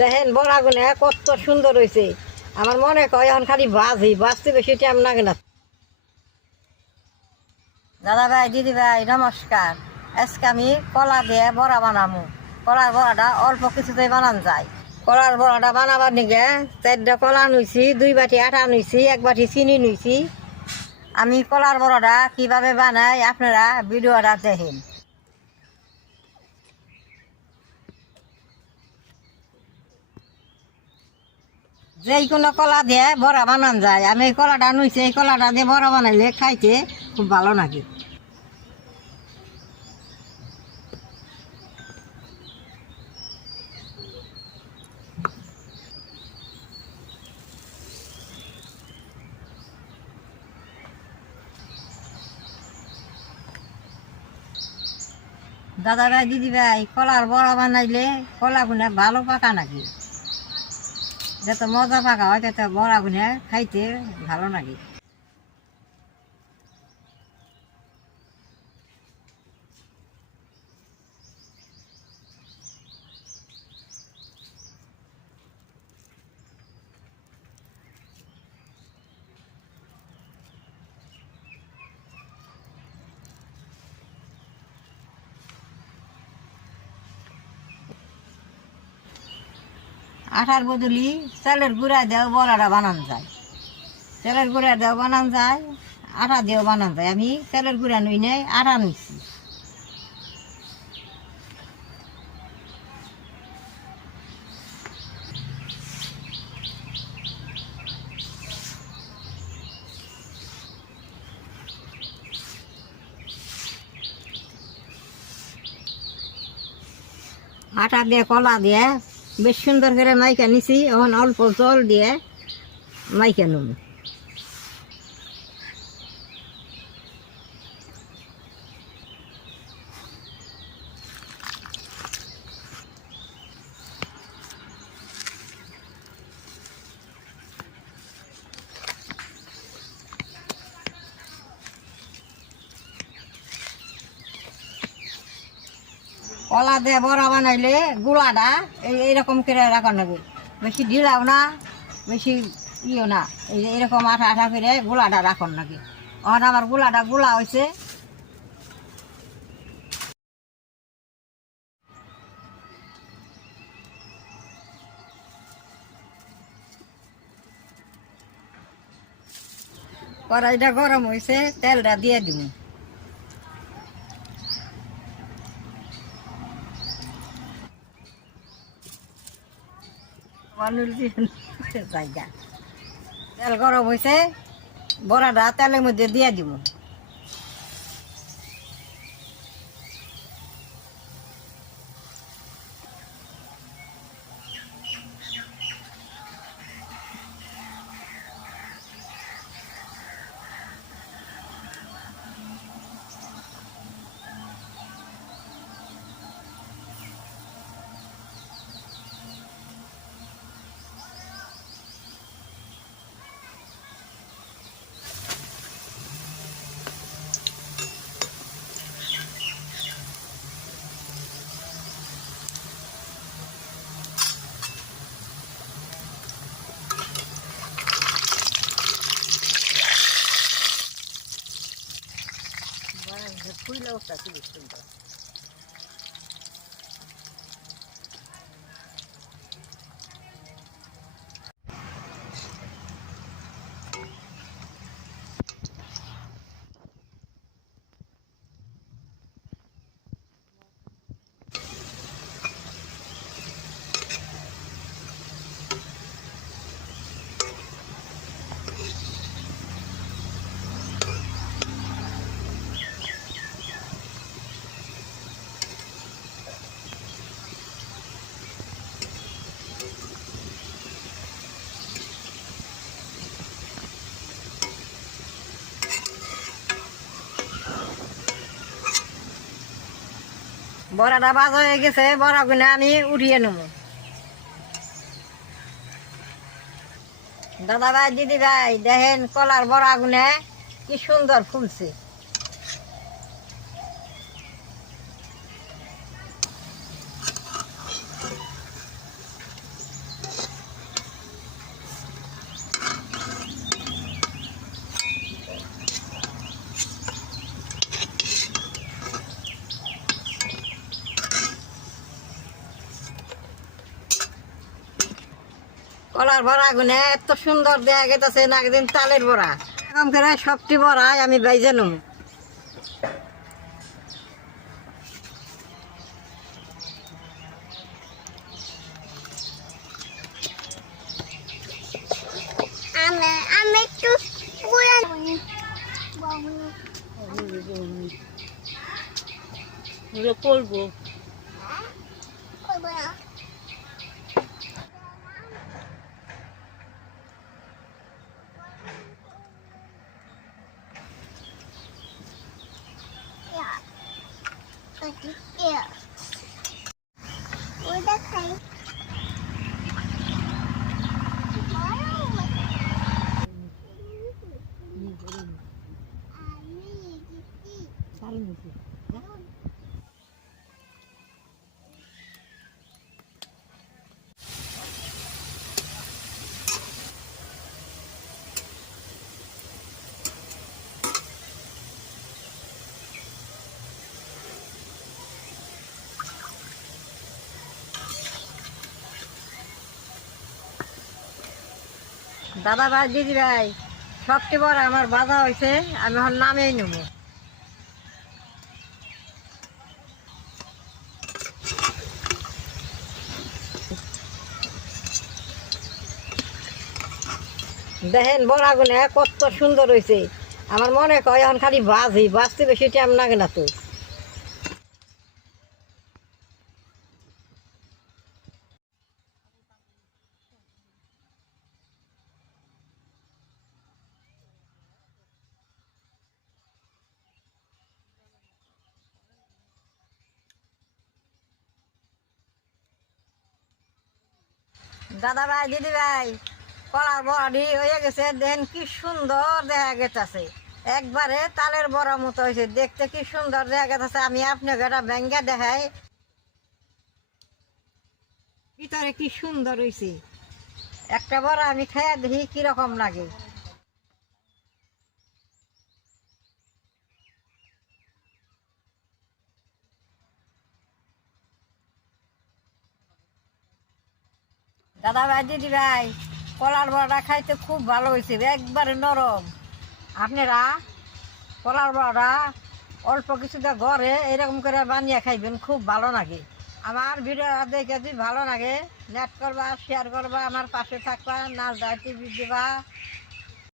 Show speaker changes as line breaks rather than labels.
দেখেন, বড় আগুনে কত সুন্দর হয়েছে আমার মনে কয়, এখন খালি বাজি, বাজতে বেশি টাইম লাগে না। দাদা ভাই, দিদি ভাই, নমস্কার। আজকে আমি কলা দিয়ে বড়া বানামু। কলার বড়াটা অল্প কিছুতেই বানান যায়। কলার বড়াটা বানাবার নিগে চারটা কলা নুইছি, দুই বাটি আটা নুইছি, এক বাটি চিনি নুইছি। আমি কলার বড়াটা কীভাবে বানাই আপনারা ভিডিওটা দেখেন। যেই কোনো কলা দিয়ে বড়া বানান যায়, আমি এই কলাটা নুইছি, এই কলাটা দিয়ে বড়া বানাইলে খাইতে খুব ভালো লাগে। দাদা ভাই, দিদি ভাই, কলার বড়া বানাইলে কলা গুনে ভালো পাকা নাকি? যত মজা পাকা হয় তত বড়া গুনে খাইতে ভালো লাগে। আঠার বদলি চালের গুঁড়া দেও বড়াটা বানানো যায়। চালের গুঁড়া দেও বানান যায় আটা দিয়েও বানান যায়। আমি চালের গুঁড়া নুই নাই আটা নুইছি। আটা দিয়ে কলা দিয়ে বেশ সুন্দর করে মাইকা নিছি এখন অল্প জল দিয়ে মাইকা নুম কলা দিয়ে বড়া বানাইলে গুড়াটা এই এইরকম করে রাখার নাকি বেশি ঢিলাও না, বেশি ইও না। এই যে এরকম আঠা আঠা করে গুলাটা রাখন নাকি। এখন আমার গুলাটা গুলা হয়েছে কড়াইটা গরম হয়েছে তেলটা দিয়ে দিব। তেল গরম হয়েছে বড়াটা তেলের মধ্যে দিয়ে দিব। me gusta así. বড়াটা বাজ হয়ে গেছে, বড়া গুনে আমি উড়িয়ে নেব। দাদা ভাই, দিদি ভাই, দেখেন কলার বড়া গুনে কি সুন্দর ফুলছে। কলার বড়া গুনে এত সুন্দর দেয়া গেছে না একদিন তালের বড়া এরকম করে সবটি বড়াই আমি বাইজে নেব
আমি আমি একটু পুরান
করব
করব।
দাদা ভাই দিদি ভাই সবটি বড় আমার বাধা হয়েছে আমি এখন নামেই নেব। দেখেন বড়াগুলো কত সুন্দর হয়েছে আমার মনে কয়, এখন খালি বাজি, বাজতে বেশি টাইম লাগে না তো। দাদা ভাই, দিদি ভাই। কলার বড়ি হয়ে গেছে, দেন কি সুন্দর দেখা গেছে একবারে তালের বড় মতো হয়েছে, দেখতে কি সুন্দর দেখা গেছে আমি আপনাকে একটা ব্যাঙ্গা দেখাই। ভিতরে কি সুন্দর হয়েছে একটা বড় আমি খাইয়া দেখি কীরকম লাগে। দাদা ভাই, দিদি ভাই। কলার বড়াটা খাইতে খুব ভালো হয়েছে, একবারে নরম। আপনারা কলার বড়াটা অল্প কিছুটা ঘরে এরকম করে বানিয়ে খাইবেন, খুব ভালো লাগে। আমার ভিডিও দেখে যদি ভালো লাগে নেট করবা শেয়ার করবা, আমার পাশে থাকবা নাচ দায়িত্ব দিবা।